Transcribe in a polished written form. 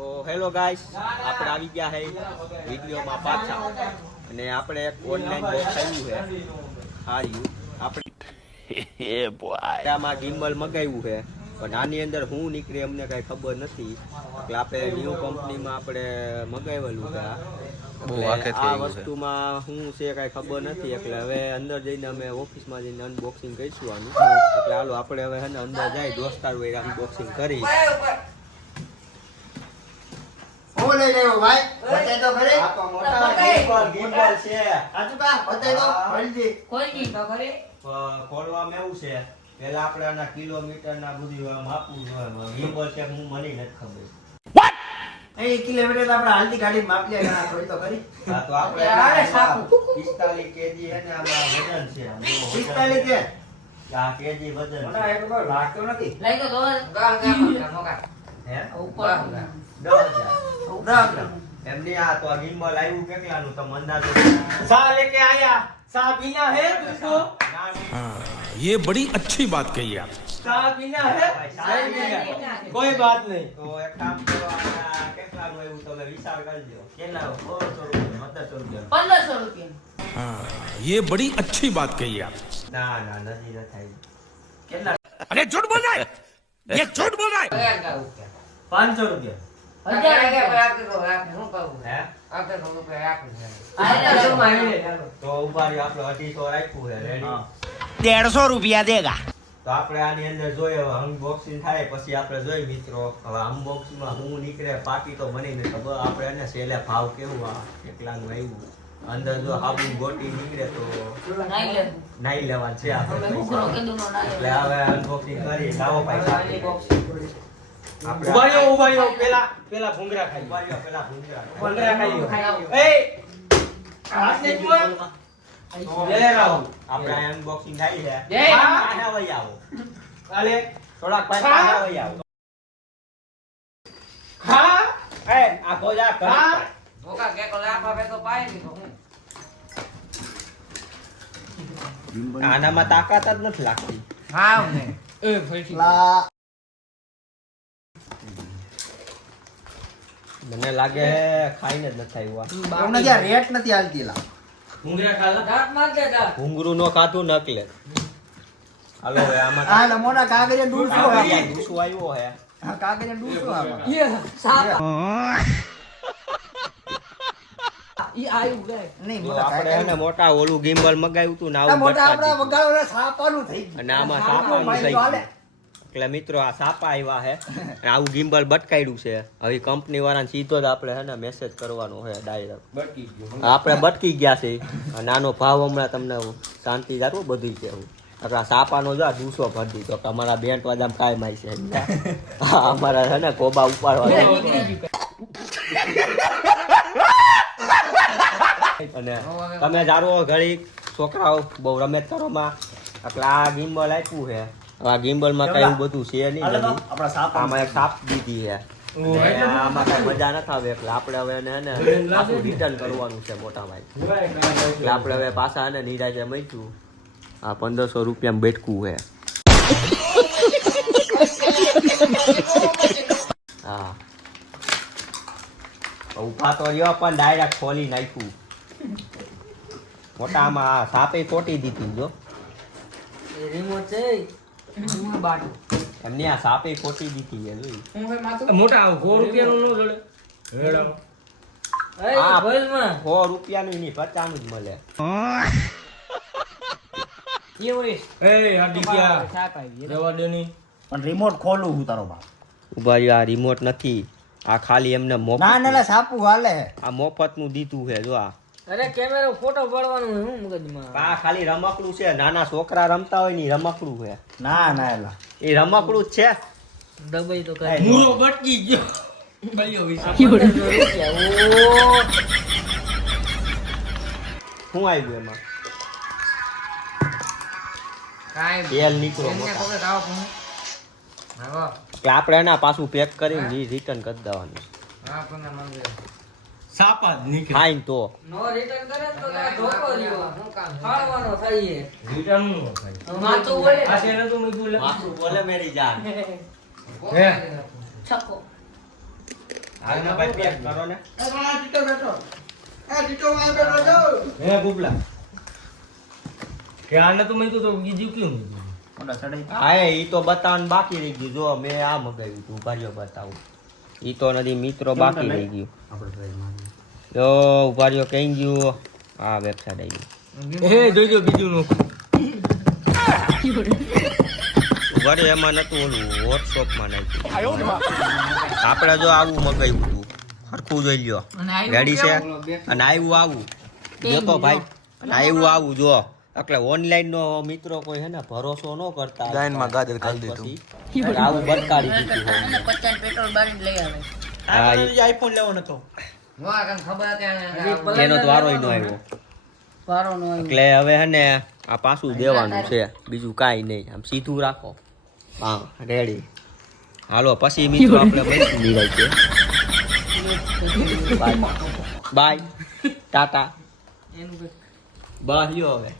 તો hello guys, આપણે આવી ગયા હે વિડીયોમાં પાછા અને આપણે એક ઓનલાઈન બોક્સ આવ્યું છે હાર્યું આપણે આમાં ગિમ્બલ મગાવ્યું છે પણ આની અંદર શું નીકળે અમને કાંઈ ખબર નથી એટલે આપણે ન્યૂ કંપનીમાં આપણે મગાવેલું છે આ વસ્તુમાં શું છે કાંઈ ખબર નથી એટલે હવે અંદર જઈને અમે ઓફિસમાં જઈને અનબોક્સિંગ કરીશું આનું એટલે હાલો આપણે હવે હે ને અંદર જાય દોસ્તાર હોય અનબોક્સિંગ કરી લઈ લેવો ભાઈ બતાય તો ખરે આ તો મોટા ગિમ્બલ છે આજુબા બતાય તો જલ્દી કોઈ કી તો ખરે ખોલવામાં એવું છે પહેલા આપણે આના કિલોમીટર ના બધી માપવું જોઈએ ગિમ્બલ છે હું મને નથી ખબર એ કિલોમીટર તો આપણે હાલતી ગાડી માપ લે ગણા થોડી તો ખરી હા તો આપણે અરે સાપુ 45 કેજી હે ને આમાં વજન છે 45 કે આ કેજી વજન મોટા છે એ તો લાગતો નથી લઈ તો દો ગા મોકા હે ઉપર 10,000 એમની આ તો આ ગિમ્બલ આવ્યું કેટલાનું તમે અંદાજો सा लेके आया सा पीना है तुझको ये बड़ी अच्छी बात कही आप सा पीना है नहीं पीना कोई बात नहीं તો એક કામ કરો આ કેટલાનું આવ્યું તમે વિચાર કરજો केना 100 रुपया 1500 રૂપિયા हाँ ये बड़ी अच्छी बात कही आप ના ના નથી ન થાય केना अरे झूठ बोल रहा है ये झूठ बोल रहा है 500 रुपया 1000 હે આયલા જો મારી તો ઉભા રહ્યો આપણે 250 રાખ્યું છે રેડી 150 रुपया देगा તો આપણે આની અંદર જોઈએ હવે અનબોક્સિંગ થાય પછી આપણે જોઈ મિત્રો હવે અનબોક્સિંગમાં શું નીકળે બાકી તો મને નથી ખબર આપણે એને છેલ્લે ભાવ કેવું આ કેટલાનું આવ્યું અંદર જો હાબુ ગોટી નીકળે તો નાઈ લે નાઈ લેવા છે આપણે અમે ઉગરો પૈસા. કેદુનો નાઈ એટલે હવે અનબોક્સિંગ કરી લાવો પૈસા આપણે ઉભાયો પેલા ભૂંગરા ખાઈ ઉભા રહ્યો, પેલા ભૂંગરા. ભૂંગરા ખાઈ એ હાથ ને જુઓ લે રાહુલ આપણે આ અનબોક્સિંગ થાય છે જય આના વઈ આવો આલે થોડાક પૈસા આના વઈ આવો ખા એ આ ગોજા કર હા. મોકા કે કોલા આપા તો પાય ની તો હું આનામાં તાકાત જ નથી લાગતી હા ને એ ફરી મને લાગે ખાઈને જ નથી આવ્યું તમને જ્યાં રેટ નથી હાલતી લા ભૂંગરા ખાલા દાંત માર દે દાંત ભૂંગરું નો ખાતું નકલે હાલો હવે આમાં હા લે મોના કાગરિયા 150 આવે શું આવ્યો હે હા કાગરિયા 200 આવે યે સાપ ઈ આયુ લે નહીં તો મોટા આપણે હે ને મોટા ઓલું ગિમ્બલ મગાવ્યું હતું ને આ આવું મોટા બટકા આપડા દીધું. વગાડોને સાપાનું થઈ ગયું અને આમાં સાપાનું ભાઈ થઈ તો હાલે. ગયું એટલે મિત્રો આ સાપા આવ્યા હે અને આવું ગિમ્બલ બટકાડ્યું છે હવે કંપની વાળાને સીધો જ આપણે હે ને મેસેજ કરવાનો છે ડાયરેક્ટ બટકી ગયો આપણે બટકી ગયા છે અને આનો ભાવ હમણાં તમને શાંતિ જાતું બધું કેવું આપણા સાપાનો જો 200 ભરી દીધો કે અમારા બેન્ટ વાજામાં કાયમ આવી છે હા અમારા છે ને કોબા ઉપાડવા અને તમે જારો ઘડી છોકરાઓ બહુ રમેત કરોમાં એટલે આ ગિમ્બલ આપ્યું છે આ ગિમ્બલમાં કઈ એવું બધું છે નહીં હાલે તો નવી. આપણા સાપા આમાં એક સાપ દીધી છે અને આમાં કઈ મજા નથી આવે એટલે આપણે હવે એને હે ને પાછું રિટર્ન કરવાનું છે મોટા ભાઈ એટલે આપણે હવે પાછા હે ને નિરાજે મૂક્યું આ 1500 રૂપિયામાં બેઠકું છે હા ઉભા તો રહ્યો પણ ડાયરેક્ટ ખોલી નાખ્યું મોટામાં સાપે ખોટી દીધી જો રિમોટ છે હું બાટુ એમની આ સાપે ખોટી દીધી છે જોઈ હું ભાઈ માતું મોટા 100 રૂપિયાનું નો જડે હેડો એ આ ભોલમાં 100 રૂપિયાનું નહીં 50 નું જ મળે એ હોય એ આ ડીક્યા સાપ આવી જવા દે ની પણ રિમોટ ખોલું હું તારો બાપ ઉભા રહ્યો આ રિમોટ નથી આ ખાલી એમને મફત ના ના સાપુ હાલે આ મફત નું દીધું છે જો આ અરે કેમેરો ફોટો પાડવાનું હું મગજમાં આ ખાલી રમકડું છે નાના છોકરા રમતા હોય ને ઈ રમકડું છે ના ના એલા એ રમકડું જ છે દબાઈ તો એ કઈ મૂરો બટકી ગયો બળિયો વિશે શું આવ્યું એમાં કાઈ તેલ નીકળો એમને મોટા. ખબર આવો પણ હા કે આપણે એના પાછું પેક કરીને રિટર્ન કરી દેવાનું હા પણ મંગે સાપા જ નીકળે ફાઈન તો નો રિટર્ન કરે તો આ ધોકો રહ્યો હું કામ ખાવાનો થઈએ રિટર્ન નો થાય માથું બોલે આ છે ને તું મીઠું લે માથું બોલે મેરી જાન છકો હાલના ભાઈ પેક કરો ને હે ગુબલા કે આને તો મેં તો બીજું કેમ હા ઈ તો બતાવવાનું બાકી રહી ગયું જો મેં આ મગાવ્યું તું ઉભાર્યો બતાવું ઈ તો નથી મિત્રો બાકી રહી ગયું જો ઉભાર્યો કઈ ગયું આ વેબસાઇટ આવી એ જોઈજો બીજું નું ઉભાર્યો એમાં નતું ઓલું વોટ્સઅપમાં નાખ્યું આપણે જો આવું મગાવ્યું તું સરખું જોઈ લ્યો રેડી છે અને આવ્યું આવું જોતો ભાઈ અને આવ્યું આવું જો એટલે ઓનલાઈન નો મિત્રો કોઈ હે ને ભરોસો ન કરતા ગાયનમાં ગાજર ખાલી દીધું. પછી આવું બટકારી દીધું હોય. અને 50 પેટ્રોલ બારી લઈ આવે હા, આઈફોન લેવાનો હતો વાહ કાન ખબર હતી એનો તો વારો નો આવ્યો વારો નો આવ્યો એટલે હવે હે ને આ પાછું દેવાનું છે બીજું કાંઈ નહીં આમ સીધું રાખો હા રેડી હાલો પછી મિત્રો આપણે મળીશું નિરાંતે. બાય બાય ટાટા બસ લ્યો હવે